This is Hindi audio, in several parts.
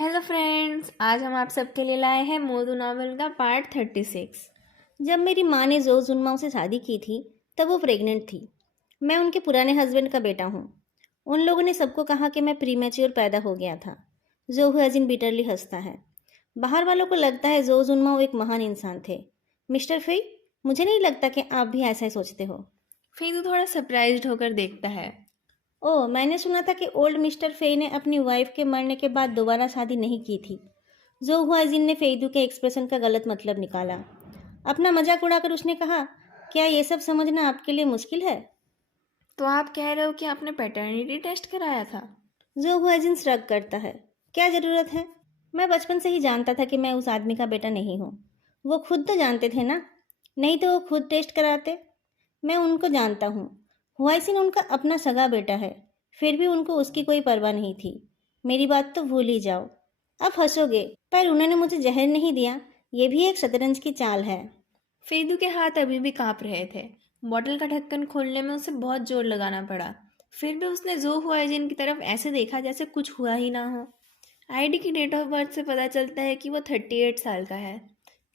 हेलो फ्रेंड्स, आज हम आप सबके लिए लाए हैं मोदू नॉवल का पार्ट 36। जब मेरी माँ ने जो जुनमाओं से शादी की थी तब वो प्रेग्नेंट थी। मैं उनके पुराने हस्बैंड का बेटा हूँ। उन लोगों ने सबको कहा कि मैं प्रीमेच्योर पैदा हो गया था। जो हुआजिन बिटरली हंसता है। बाहर वालों को लगता है जो जुनमाओ एक महान इंसान थे। मिस्टर फई, मुझे नहीं लगता कि आप भी ऐसा ही सोचते हो। फिर तो थोड़ा सरप्राइज्ड होकर देखता है। ओह, मैंने सुना था कि ओल्ड मिस्टर फेई ने अपनी वाइफ के मरने के बाद दोबारा शादी नहीं की थी। जो हुआजिन ने फेईदू के एक्सप्रेशन का गलत मतलब निकाला। अपना मजाक उड़ाकर उसने कहा, क्या ये सब समझना आपके लिए मुश्किल है? तो आप कह रहे हो कि आपने पैटर्निटी टेस्ट कराया था? जो हुआजिन श्रग करता है। क्या जरूरत है? मैं बचपन से ही जानता था कि मैं उस आदमी का बेटा नहीं हूँ। वो खुद तो जानते थे ना। नहीं तो वो खुद टेस्ट कराते। मैं उनको जानता हूँ। हुआइसिन उनका अपना सगा बेटा है। फिर भी उनको उसकी कोई परवाह नहीं थी। मेरी बात तो भूल ही जाओ। अब हंसोगे, पर उन्होंने मुझे जहर नहीं दिया। ये भी एक शतरंज की चाल है। फेदू के हाथ अभी भी कांप रहे थे। बॉटल का ढक्कन खोलने में उसे बहुत जोर लगाना पड़ा। फिर भी उसने जो हुआजिन की तरफ ऐसे देखा जैसे कुछ हुआ ही ना हो। आईडी की डेट ऑफ बर्थ से पता चलता है कि वो 38 साल का है।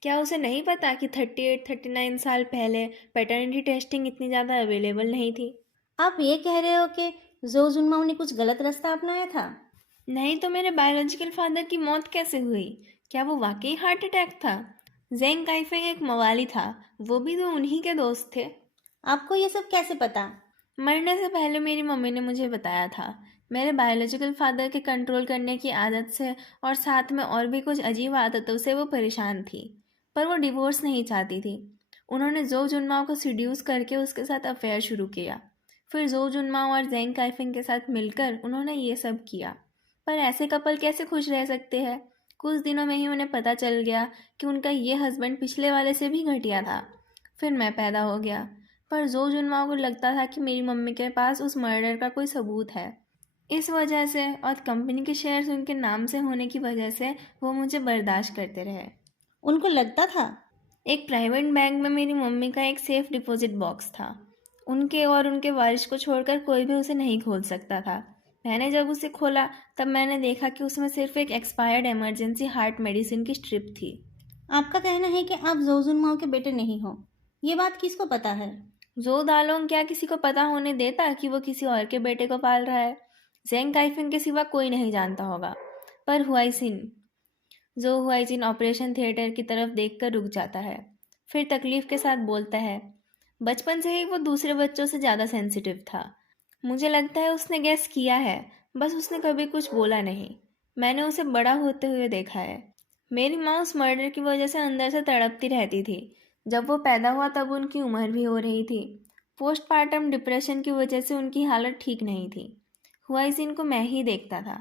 क्या उसे नहीं पता कि 38-39 साल पहले पैटर्निटी टेस्टिंग इतनी ज़्यादा अवेलेबल नहीं थी? आप ये कह रहे हो कि जो जुनमाओ ने कुछ गलत रास्ता अपनाया था? नहीं तो मेरे बायोलॉजिकल फादर की मौत कैसे हुई? क्या वो वाकई हार्ट अटैक था? जेंग काइफेंग एक मवाली था। वो भी तो उन्हीं के दोस्त थे। आपको ये सब कैसे पता? मरने से पहले मेरी मम्मी ने मुझे बताया था। मेरे बायोलॉजिकल फादर के कंट्रोल करने की आदत से और साथ में और भी कुछ अजीब आदतों से वो परेशान थी। पर वो डिवोर्स नहीं चाहती थी। उन्होंने जो जुनमाओ को सीड्यूस करके उसके साथ अफेयर शुरू किया। फिर जो जुनमाओ और जेंग काइफिंग के साथ मिलकर उन्होंने ये सब किया। पर ऐसे कपल कैसे खुश रह सकते हैं? कुछ दिनों में ही उन्हें पता चल गया कि उनका ये हस्बैंड पिछले वाले से भी घटिया था। फिर मैं पैदा हो गया। पर जो जुनमाओ को लगता था कि मेरी मम्मी के पास उस मर्डर का कोई सबूत है। इस वजह से और कंपनी के शेयर्स उनके नाम से होने की वजह से वो मुझे बर्दाश्त करते रहे। उनको लगता था? एक प्राइवेट बैंक में मेरी मम्मी का एक सेफ डिपॉजिट बॉक्स था। उनके और उनके वारिस को छोड़कर कोई भी उसे नहीं खोल सकता था। मैंने जब उसे खोला तब मैंने देखा कि उसमें सिर्फ एक एक्सपायर्ड इमरजेंसी हार्ट मेडिसिन की स्ट्रिप थी। आपका कहना है कि आप जोजुन माओ के बेटे नहीं हो। ये बात किसको पता है? जो दालोंग क्या किसी को पता होने देता कि वो किसी और के बेटे को पाल रहा है? जेंग काइफिन के सिवा कोई नहीं जानता होगा। पर हुआइसिन, जो हुआइसिन ऑपरेशन थिएटर की तरफ देखकर रुक जाता है। फिर तकलीफ के साथ बोलता है, बचपन से ही वो दूसरे बच्चों से ज़्यादा सेंसिटिव था। मुझे लगता है उसने गैस किया है, बस उसने कभी कुछ बोला नहीं। मैंने उसे बड़ा होते हुए देखा है। मेरी माँ उस मर्डर की वजह से अंदर से तड़पती रहती थी। जब वो पैदा हुआ तब उनकी उम्र भी हो रही थी। पोस्टपार्टम डिप्रेशन की वजह से उनकी हालत ठीक नहीं थी। हुआइसिन को मैं ही देखता था।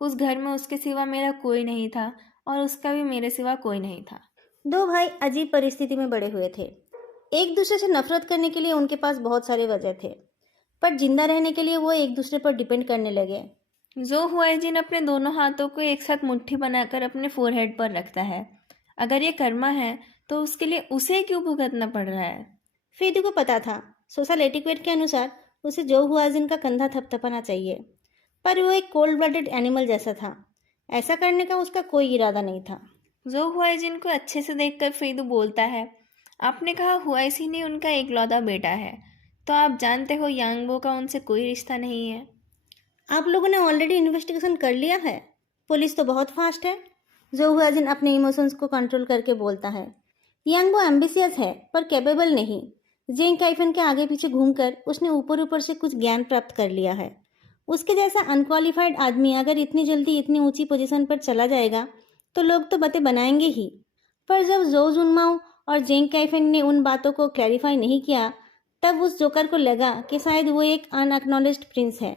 उस घर में उसके सिवा मेरा कोई नहीं था और उसका भी मेरे सिवा कोई नहीं था। दो भाई अजीब परिस्थिति में बड़े हुए थे। एक दूसरे से नफरत करने के लिए उनके पास बहुत सारे वजह थे, पर जिंदा रहने के लिए वो एक दूसरे पर डिपेंड करने लगे। जो हुआइजिन अपने दोनों हाथों को एक साथ मुट्ठी बनाकर अपने फोरहेड पर रखता है। अगर ये कर्मा है तो उसके लिए उसे क्यों भुगतना पड़ रहा है? फेदू को पता था, सोशल एटिक्वेट के अनुसार उसे जो हुआजिन का कंधा थपथपाना चाहिए, पर वो एक कोल्ड ब्लडेड एनिमल जैसा था। ऐसा करने का उसका कोई इरादा नहीं था। जो हुआइजिन को अच्छे से देखकर फेदू बोलता है, आपने कहा हुआइजिन ही उनका एकलौता बेटा है, तो आप जानते हो यांगबो का उनसे कोई रिश्ता नहीं है। आप लोगों ने ऑलरेडी इन्वेस्टिगेशन कर लिया है। पुलिस तो बहुत फास्ट है। जो हुआजिन अपने इमोशंस को कंट्रोल करके बोलता है। यंग वो एम्बिशियस है पर कैपेबल नहीं। जेन काइफन के आगे पीछे घूमकर उसने ऊपर ऊपर से कुछ ज्ञान प्राप्त कर लिया है। उसके जैसा अनक्वालिफाइड आदमी अगर इतनी जल्दी इतनी ऊंची पोजीशन पर चला जाएगा तो लोग तो बातें बनाएंगे ही। पर जब जो जुनमाओ और जेंग काइफन ने उन बातों को क्लैरिफाई नहीं किया, तब उस जोकर को लगा कि शायद वो एक अनएक्नॉलेज्ड प्रिंस है।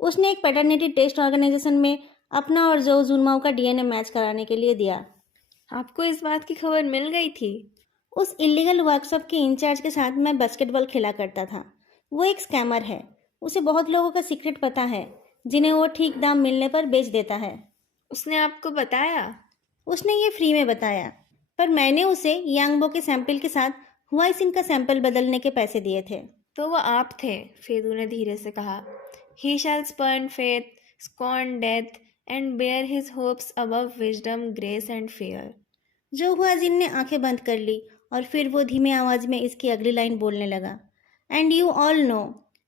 उसने एक पैटर्निटी टेस्ट ऑर्गेनाइजेशन में अपना और जो जुनमाओ का डीएनए मैच कराने के लिए दिया। आपको इस बात की खबर मिल गई थी? उस इलीगल वर्कशॉप के इंचार्ज के साथ मैं बास्केटबॉल खेला करता था। वो एक स्कैमर है। उसे बहुत लोगों का सीक्रेट पता है, जिन्हें वो ठीक दाम मिलने पर बेच देता है। उसने आपको बताया? उसने ये फ्री में बताया, पर मैंने उसे यांगबो के सैंपल के साथ हुआइसिन का सैंपल बदलने के पैसे दिए थे। तो वो आप थे, फेदू ने धीरे से कहा। He shall spurn fate, scorn death, and bear his hopes above wisdom, grace, and fear. जो हुआजिन ने आंखें बंद कर ली और फिर वो धीमी आवाज में इसकी अगली लाइन बोलने लगा, and you all know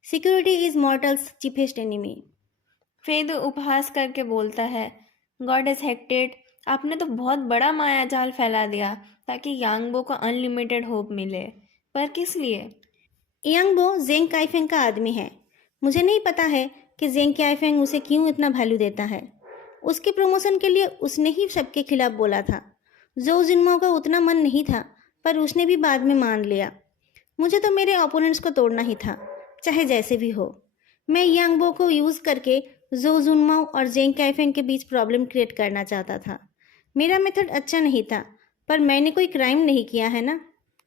security is mortals' chiefest enemy. फेदू उपहास करके बोलता है, गॉड इज हेक्टेड, आपने तो बहुत बड़ा मायाजाल फैला दिया ताकि यांगबो को अनलिमिटेड होप मिले, पर किस लिए? यांगबो जेंग काइफेंग का आदमी है। मुझे नहीं पता है कि जेंग काइफेंग उसे क्यों इतना वैल्यू देता है। उसके प्रमोशन के लिए उसने ही सबके खिलाफ बोला था। जो जिन्मो का उतना मन नहीं था, पर उसने भी बाद में मान लिया। मुझे तो मेरे ओपोनेंट्स को तोड़ना ही था, चाहे जैसे भी हो। मैं यांगबो को यूज़ करके जो जुनमाओ और जेंग काइफेंग के बीच प्रॉब्लम क्रिएट करना चाहता था। मेरा मेथड अच्छा नहीं था, पर मैंने कोई क्राइम नहीं किया है ना।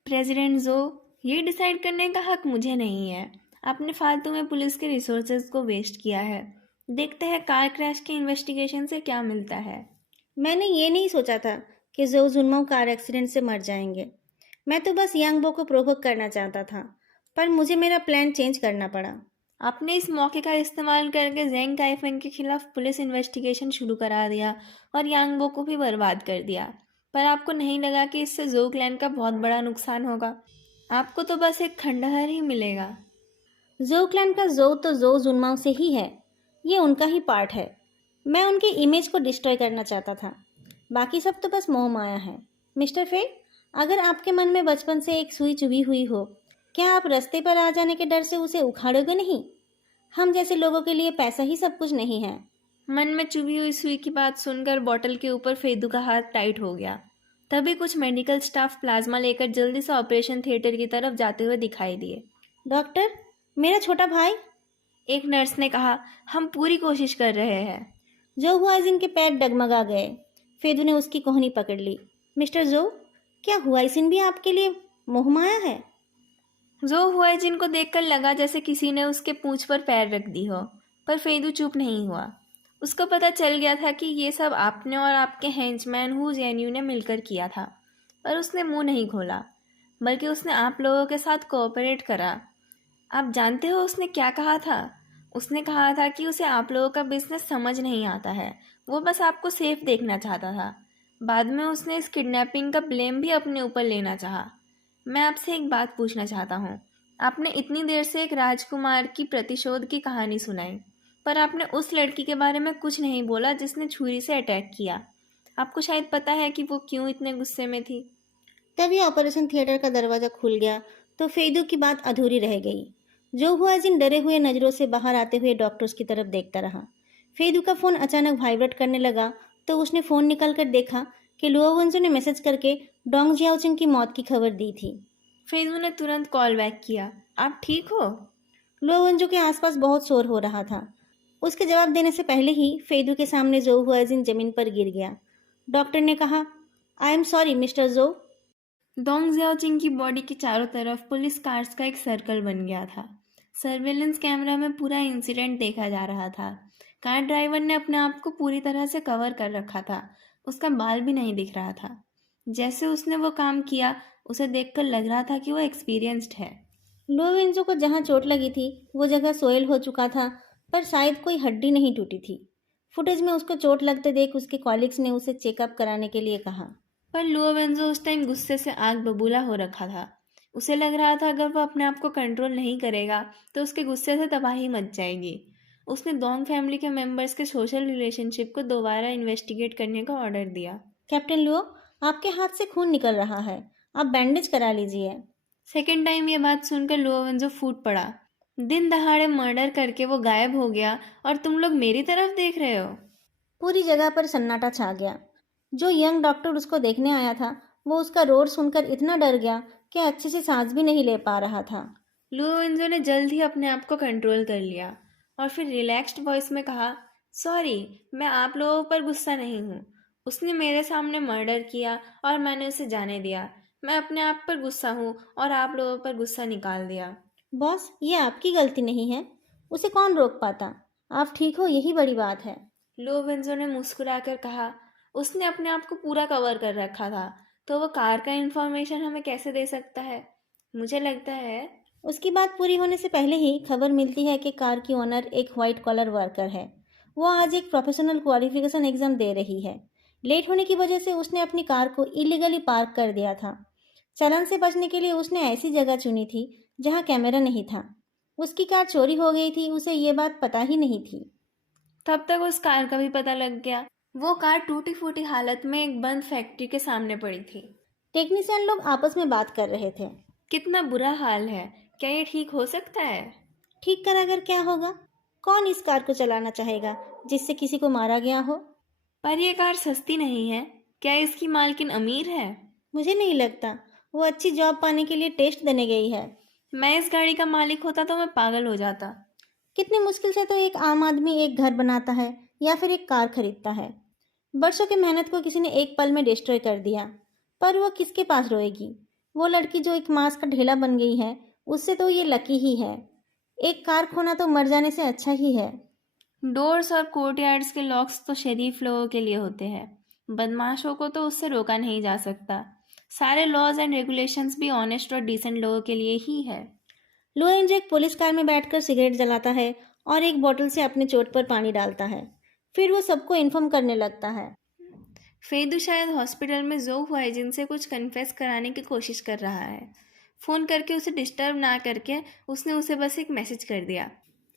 प्रेसिडेंट जो, ये डिसाइड करने का हक मुझे नहीं है। आपने फालतू में पुलिस के रिसोर्सेज को वेस्ट किया है। देखते हैं कार क्रैश के इन्वेस्टिगेशन से क्या मिलता है। मैंने ये नहीं सोचा था कि जो जुनमाओ कार एक्सीडेंट से मर जाएंगे। मैं तो बस यांगबो को प्रोवोक करना चाहता था, पर मुझे मेरा प्लान चेंज करना पड़ा। आपने इस मौके का इस्तेमाल करके जेंग काइफेंग के खिलाफ पुलिस इन्वेस्टिगेशन शुरू करा दिया और यांगबो को भी बर्बाद कर दिया, पर आपको नहीं लगा कि इससे जो क्लैन का बहुत बड़ा नुकसान होगा? आपको तो बस एक खंडहर ही मिलेगा। जो क्लैन का जो तो जो जुनमाओ से ही है, ये उनका ही पार्ट है। मैं उनके इमेज को डिस्ट्रॉय करना चाहता था, बाकी सब तो बस मोह माया है। मिस्टर फे, अगर आपके मन में बचपन से एक सुई चुभी हुई हो, क्या आप रास्ते पर आ जाने के डर से उसे उखाड़ोगे नहीं? हम जैसे लोगों के लिए पैसा ही सब कुछ नहीं है। मन में चुभी हुई सुई की बात सुनकर बॉटल के ऊपर फेदू का हाथ टाइट हो गया। तभी कुछ मेडिकल स्टाफ प्लाज्मा लेकर जल्दी से ऑपरेशन थिएटर की तरफ जाते हुए दिखाई दिए। डॉक्टर, मेरा छोटा भाई, एक नर्स ने कहा, हम पूरी कोशिश कर रहे हैं। जो हुआइजिन के पैर डगमगा गए। फेदू ने उसकी कोहनी पकड़ ली। मिस्टर जो, क्या हुआइजिन भी आपके लिए मोहमाया है? जो हुआइजिन को देखकर लगा जैसे किसी ने उसके पूंछ पर पैर रख दी हो, पर फेदू चुप नहीं हुआ। उसको पता चल गया था कि ये सब आपने और आपके हेंचमैन हु जेन्यू ने मिलकर किया था, पर उसने मुंह नहीं खोला, बल्कि उसने आप लोगों के साथ कोऑपरेट करा। आप जानते हो उसने क्या कहा था? उसने कहा था कि उसे आप लोगों का बिजनेस समझ नहीं आता है, वो बस आपको सेफ देखना चाहता था। बाद में उसने इस किडनैपिंग का ब्लेम भी अपने ऊपर लेना चाहा। मैं आपसे एक बात पूछना चाहता हूँ। आपने इतनी देर से एक राजकुमार की प्रतिशोध की कहानी सुनाई, पर आपने उस लड़की के बारे में कुछ नहीं बोला जिसने छुरी से अटैक किया। आपको शायद पता है कि वो क्यों इतने गुस्से में थी। तभी ऑपरेशन थिएटर का दरवाजा खुल गया तो फेदू की बात अधूरी रह गई। जो हुआजिन डरे हुए नज़रों से बाहर आते हुए डॉक्टर्स की तरफ देखता रहा। फेदू का फ़ोन अचानक वाइब्रेट करने लगा तो उसने फ़ोन निकाल कर देखा कि लुओवंजो ने मैसेज करके डोंग जियाओचिंग की मौत की खबर दी थी। फेजू ने तुरंत कॉल बैक किया, आप ठीक हो? लुओवंजो के आसपास बहुत शोर हो रहा था। उसके जवाब देने से पहले ही फेदू के सामने जो हुआजिन जमीन पर गिर गया। डॉक्टर ने कहा, आई एम सॉरी मिस्टर जो। डोंग जियाओचिंग की बॉडी के चारों तरफ पुलिस कार्स का एक सर्कल बन गया था। सर्वेलेंस कैमरा में पूरा इंसिडेंट देखा जा रहा था। कार ड्राइवर ने अपने आप को पूरी तरह से कवर कर रखा था। उसका बाल भी नहीं दिख रहा था। जैसे उसने वो काम किया, उसे देखकर लग रहा था कि वो एक्सपीरियंस्ड है। लुओवेंजो को जहाँ चोट लगी थी वो जगह सोयल हो चुका था, पर शायद कोई हड्डी नहीं टूटी थी। फुटेज में उसको चोट लगते देख उसके कॉलिग्स ने उसे चेकअप कराने के लिए कहा। पर लुओवेंजो उस टाइम गुस्से से आग बबूला हो रखा था। उसे लग रहा था अगर वो अपने आप को कंट्रोल नहीं करेगा तो उसके गुस्से से तबाही मच जाएगी। उसने डोंग फैमिली के मेंबर्स के सोशल रिलेशनशिप को दोबारा इन्वेस्टिगेट करने का ऑर्डर दिया। कैप्टन लुओ, आपके हाथ से खून निकल रहा है, आप बैंडेज करा लीजिए। सेकेंड टाइम ये बात सुनकर लुओवेंजो फूट पड़ा। दिन दहाड़े मर्डर करके वो गायब हो गया और तुम लोग मेरी तरफ देख रहे हो। पूरी जगह पर सन्नाटा छा गया। जो यंग डॉक्टर उसको देखने आया था वो उसका रोर सुनकर इतना डर गया कि अच्छे से सांस भी नहीं ले पा रहा था। लुओवेंजो ने जल्द ही अपने आप को कंट्रोल कर लिया और फिर रिलैक्स्ड वॉइस में कहा, सॉरी, मैं आप लोगों पर गुस्सा नहीं हूँ। उसने मेरे सामने मर्डर किया और मैंने उसे जाने दिया। मैं अपने आप पर गुस्सा हूँ और आप लोगों पर गुस्सा निकाल दिया। बॉस, ये आपकी गलती नहीं है, उसे कौन रोक पाता। आप ठीक हो, यही बड़ी बात है। लुओवेंजो ने मुस्कुराकर कहा, उसने अपने आप को पूरा कवर कर रखा था, तो वो कार का इन्फॉर्मेशन हमें कैसे दे सकता है? मुझे लगता है। उसकी बात पूरी होने से पहले ही खबर मिलती है कि कार की ओनर एक वाइट कॉलर वर्कर है। वो आज एक प्रोफेशनल क्वालिफिकेशन एग्ज़ाम दे रही है। लेट होने की वजह से उसने अपनी कार को इलीगली पार्क कर दिया था। चालान से बचने के लिए उसने ऐसी जगह चुनी थी जहां कैमरा नहीं था। उसकी कार चोरी हो गई थी, उसे ये बात पता ही नहीं थी। तब तक उस कार का भी पता लग गया। वो कार टूटी फूटी हालत में एक बंद फैक्ट्री के सामने पड़ी थी। टेक्नीशियन लोग आपस में बात कर रहे थे। कितना बुरा हाल है, क्या ये ठीक हो सकता है? ठीक कराकर क्या होगा? कौन इस कार को चलाना चाहेगा जिससे किसी को मारा गया हो? पर ये कार सस्ती नहीं है। क्या इसकी मालकिन अमीर है? मुझे नहीं लगता। वो अच्छी जॉब पाने के लिए टेस्ट देने गई है। मैं इस गाड़ी का मालिक होता तो मैं पागल हो जाता। कितनी मुश्किल से तो एक आम आदमी एक घर बनाता है या फिर एक कार खरीदता है। बरसों की मेहनत को किसी ने एक पल में डिस्ट्रॉय कर दिया। पर वो किसके पास रोएगी? वो लड़की जो एक मांस का ढेला बन गई है, उससे तो ये लकी ही है। एक कार खोना तो मर जाने से अच्छा ही है। डोर्स और कोर्टयार्ड्स के लॉक्स तो शरीफ लोगों के लिए होते हैं। बदमाशों को तो उससे रोका नहीं जा सकता। सारे लॉज एंड रेगुलेशंस भी ऑनेस्ट और डिसेंट लोगों के लिए ही है। लोरेंज एक पुलिस कार में बैठकर सिगरेट जलाता है और एक बोतल से अपने चोट पर पानी डालता है। फिर वो सबको इन्फॉर्म करने लगता है। फेदू शायद हॉस्पिटल में जो हुआ है जिनसे कुछ कन्फेस कराने की कोशिश कर रहा है। फ़ोन करके उसे डिस्टर्ब ना करके उसने उसे बस एक मैसेज कर दिया।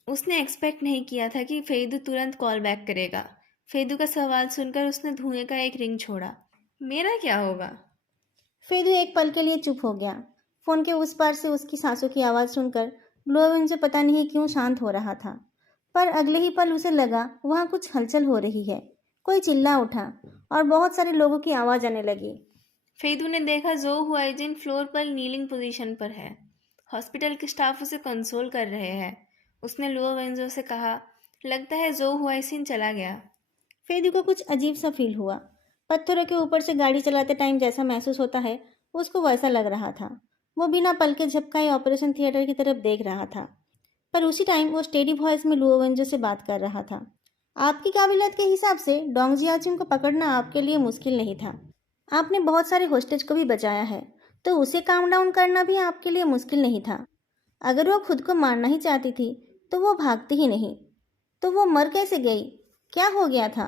उसने एक्सपेक्ट नहीं किया था कि फेदू तुरंत कॉल बैक करेगा। फेदू का सवाल सुनकर उसने धुएं का एक रिंग छोड़ा। मेरा क्या होगा? फेदू एक पल के लिए चुप हो गया। फोन के उस पार से उसकी सांसों की आवाज़ सुनकर लोरेंज से पता नहीं क्यों शांत हो रहा था। पर अगले ही पल उसे लगा वहाँ कुछ हलचल हो रही है। कोई चिल्ला उठा और बहुत सारे लोगों की आवाज़ आने लगी। फेदू ने देखा जो हुआइजिन फ्लोर पर नीलिंग पोजीशन पर है। हॉस्पिटल के स्टाफ उसे कंसोल कर रहे हैं। उसने लुओ वेंजो से कहा, लगता है जो हुआइसिन चला गया। फेदू को कुछ अजीब सा फील हुआ। पत्थरों के ऊपर से गाड़ी चलाते टाइम जैसा महसूस होता है, उसको वैसा लग रहा था। वो बिना पल के झपकाए ऑपरेशन थिएटर की तरफ देख रहा था। पर उसी टाइम वो स्टेडी वॉइस में लुओ वेंजो से बात कर रहा था। आपकी काबिलियत के हिसाब से डोंग जियाचिन को पकड़ना आपके लिए मुश्किल नहीं था। आपने बहुत सारे होस्टेज को भी बचाया है, तो उसे काम डाउन करना भी आपके लिए मुश्किल नहीं था। अगर वो खुद को मारना ही चाहती थी तो वो भागती ही नहीं। तो वो मर कैसे गई? क्या हो गया था?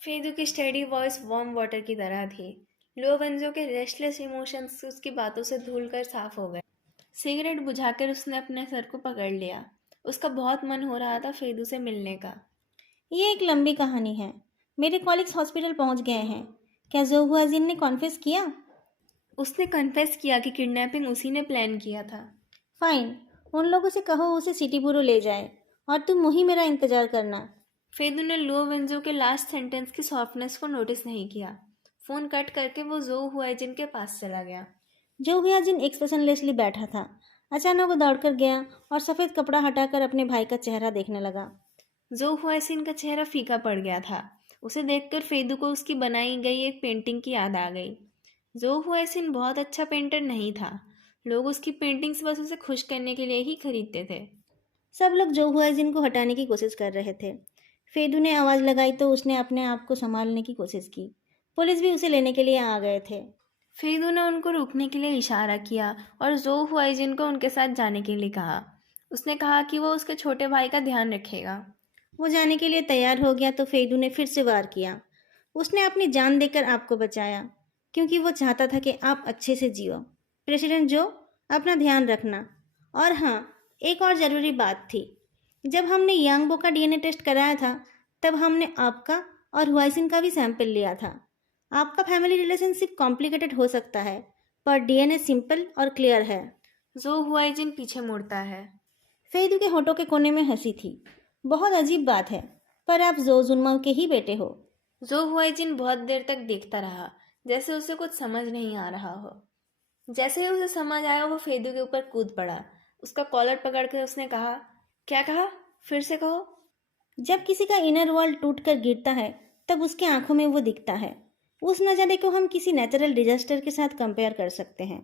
फेदू की स्टेडी वॉइस वार्म वाटर की तरह थी। लुओ वेंजो के रेस्टलेस इमोशंस उसकी बातों से धुलकर साफ हो गए। सिगरेट बुझाकर उसने अपने सर को पकड़ लिया। उसका बहुत मन हो रहा था फेदू से मिलने का। ये एक लंबी कहानी है। मेरे कॉलिग्स हॉस्पिटल पहुंच गए हैं। क्या जोहुआजिन ने कॉन्फेस किया? उसने कन्फेस किया कि किडनैपिंग उसी ने प्लान किया था। फाइन। उन लोगों से कहो उसे सिटी बुरो ले जाए और तुम वहीं मेरा इंतजार करना। फेदू ने लुओ वेंजो के लास्ट सेंटेंस की सॉफ्टनेस को नोटिस नहीं किया। फोन कट करके वो जो हुआइजिन के पास चला गया। जोहुआजिन एक्सप्रेशनलेसली बैठा था। अचानक वो दौड़कर गया और सफ़ेद कपड़ा हटाकर अपने भाई का चेहरा देखने लगा। जो हुआइसिन का चेहरा फीका पड़ गया था। उसे देखकर फेदू को उसकी बनाई गई एक पेंटिंग की याद आ गई। जो हुआइसिन बहुत अच्छा पेंटर नहीं था। लोग उसकी पेंटिंग्स बस उसे खुश करने के लिए ही खरीदते थे। सब लोग जोहुआजिन को हटाने की कोशिश कर रहे थे। फेदू ने आवाज़ लगाई तो उसने अपने आप को संभालने की कोशिश की। पुलिस भी उसे लेने के लिए आ गए थे। फेदू ने उनको रोकने के लिए इशारा किया और जो हुआइजिन को उनके साथ जाने के लिए कहा। उसने कहा कि वो उसके छोटे भाई का ध्यान रखेगा। वो जाने के लिए तैयार हो गया तो फेदू ने फिर से वार किया। उसने अपनी जान देकर आपको बचाया क्योंकि वो चाहता था कि आप अच्छे से जियो। प्रेसिडेंट जो, अपना ध्यान रखना। और हाँ, एक और ज़रूरी बात थी। जब हमने यांगबो का डीएनए टेस्ट कराया था तब हमने आपका और हुआइसिन का भी सैंपल लिया था। आपका फैमिली रिलेशनशिप कॉम्प्लिकेटेड हो सकता है पर डीएनए सिंपल और क्लियर है। जो हुआइजिन पीछे मुड़ता है। फेदू के होठों के कोने में हंसी थी। बहुत अजीब बात है, पर आप जो जुन्माओ के ही बेटे हो। जो हुआइजिन बहुत देर तक देखता रहा, जैसे उसे कुछ समझ नहीं आ रहा हो। जैसे ही उसे समझ आया वो फेदू के ऊपर कूद पड़ा। उसका कॉलर पकड़कर उसने कहा, क्या कहा? फिर से कहो। जब किसी का इनर वर्ल्ड टूट कर गिरता है तब उसकी आंखों में वो दिखता है। उस नज़ारे को हम किसी नेचुरल डिजास्टर के साथ कंपेयर कर सकते हैं।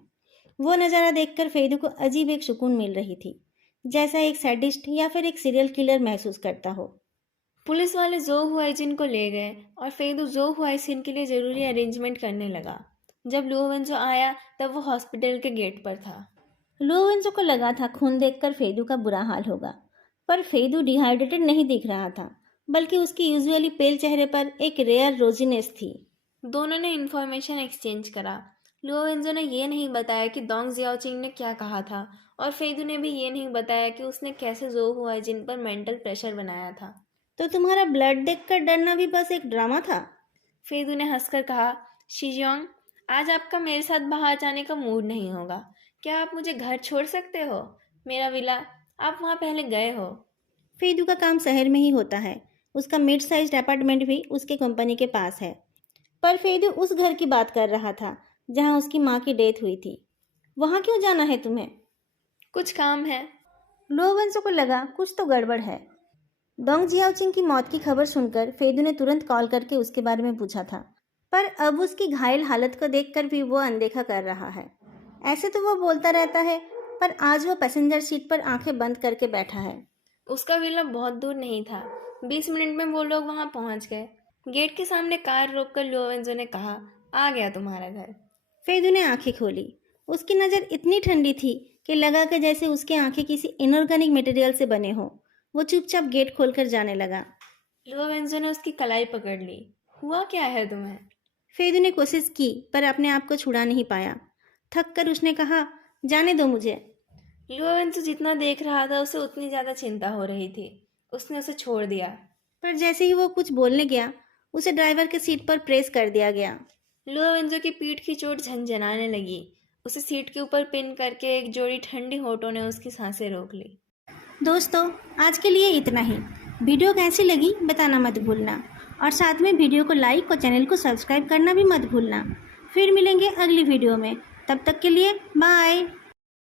वो नज़ारा देखकर फेदू को अजीब एक सुकून मिल रही थी, जैसा एक सैडिस्ट या फिर एक सीरियल किलर महसूस करता हो। पुलिस वाले जो हुआइजिन को ले गए और फेदू जो हुआइसिन के लिए ज़रूरी अरेंजमेंट करने लगा। जब लुओवेंजो आया तब वो हॉस्पिटल के गेट पर था। लोवेंजो को लगा था खून देखकर फेदू का बुरा हाल होगा, पर फेदू डिहाइड्रेटेड नहीं दिख रहा था। बल्कि उसकी यूजुअली पेल चेहरे पर एक रेयर रोजीनेस थी। दोनों ने इन्फॉर्मेशन एक्सचेंज करा। लुओ वेंजो ने ये नहीं बताया कि दोंग जियाओचिंग ने क्या कहा था, और फेदू ने भी ये नहीं बताया कि उसने कैसे जो हुआजिन पर मेंटल प्रेशर बनाया था। तो तुम्हारा ब्लड देखकर डरना भी बस एक ड्रामा था? फेदू ने हंसकर कहा, शिजियोंग, आज आपका मेरे साथ बाहर जाने का मूड नहीं होगा। क्या आप मुझे घर छोड़ सकते हो? मेरा विला, आप वहाँ पहले गए हो। फेदू का काम शहर में ही होता है। उसका मिड साइज अपार्टमेंट भी उसके कंपनी के पास है। पर फेदू उस घर की बात कर रहा था जहां उसकी माँ की डेथ हुई थी। वहां क्यों जाना है तुम्हें? कुछ काम है। लोवेंसो को लगा कुछ तो गड़बड़ है। दोंग जियाओचिंग की मौत की खबर सुनकर फेदू ने तुरंत कॉल करके उसके बारे में पूछा था, पर अब उसकी घायल हालत को देखकर भी वो अनदेखा कर रहा है। ऐसे तो वो बोलता रहता है, पर आज वो पैसेंजर सीट पर आंखें बंद करके बैठा है। उसका विला बहुत दूर नहीं था। 20 मिनट में वो लोग वहां पहुंच गए। गेट के सामने कार रोककर लोवेंजो ने कहा, आ गया तुम्हारा घर। फेदू ने आंखें खोली। उसकी नज़र इतनी ठंडी थी कि लगा कि जैसे उसकी आंखें किसी इनऑर्गेनिक मटेरियल से बने हों। वो चुपचाप गेट खोलकर जाने लगा। लोवेंजो ने उसकी कलाई पकड़ ली। हुआ क्या है तुम्हें? फेदू ने कोशिश की पर अपने आप को छुड़ा नहीं पाया। थक कर उसने कहा, जाने दो मुझे। लोवेंजो जितना देख रहा था उसे उतनी ज़्यादा चिंता हो रही थी। उसने उसे छोड़ दिया। पर जैसे ही वो कुछ बोलने गया, उसे ड्राइवर के सीट पर प्रेस कर दिया गया। लोवेंजो की पीठ की चोट झनझनाने लगी। उसे सीट के ऊपर पिन करके एक जोड़ी ठंडी होठों ने उसकी सांसें रोक ली। दोस्तों, आज के लिए इतना ही। वीडियो कैसी लगी बताना मत भूलना, और साथ में वीडियो को लाइक और चैनल को सब्सक्राइब करना भी मत भूलना। फिर मिलेंगे अगली वीडियो में। तब तक के लिए बाय।